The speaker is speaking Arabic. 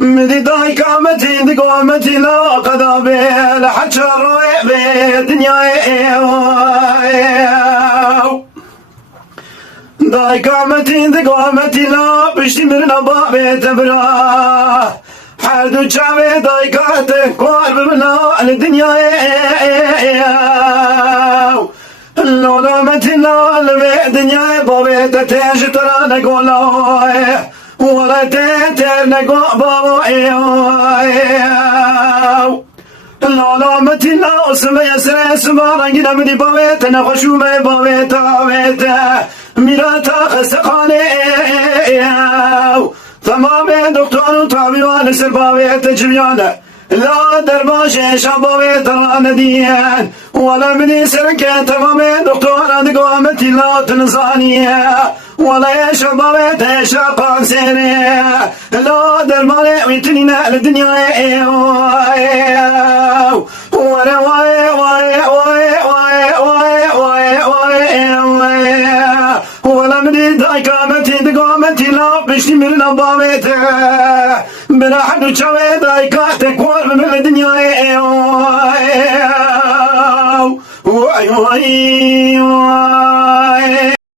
مدي داي كامتي دي قومتي لا قدابي لحجر بالدنيا داي كامتي دي قومتي لا بشتي من بابي تبرا حدو جاوي داي كاتي قوار ببلا الدنيا لولا متي لا الدنيا بابي تتيج ترى نقولا ولا تتر نقو بابا لا متي لا اسمي يسري سمارا قد مدي بابيت نخشو مي بابيت بابيت ميراتا خسقاني تمام دكتور طبيبان سر بابيت جميانا لا درباشي شبابيت رانا ديان ولا مني سركة تمام دكتور قوامتي لا تنصانية ولا يا شبابيت يا شاقان سيري لا دربالي ويتنينا الدنيا ولا واي واي واي واي واي واي واي ولا مني دايكامتي دقامتي لا بشتي من بابيت بلا حد شوي دايكاتك من الدنيا واي واي واي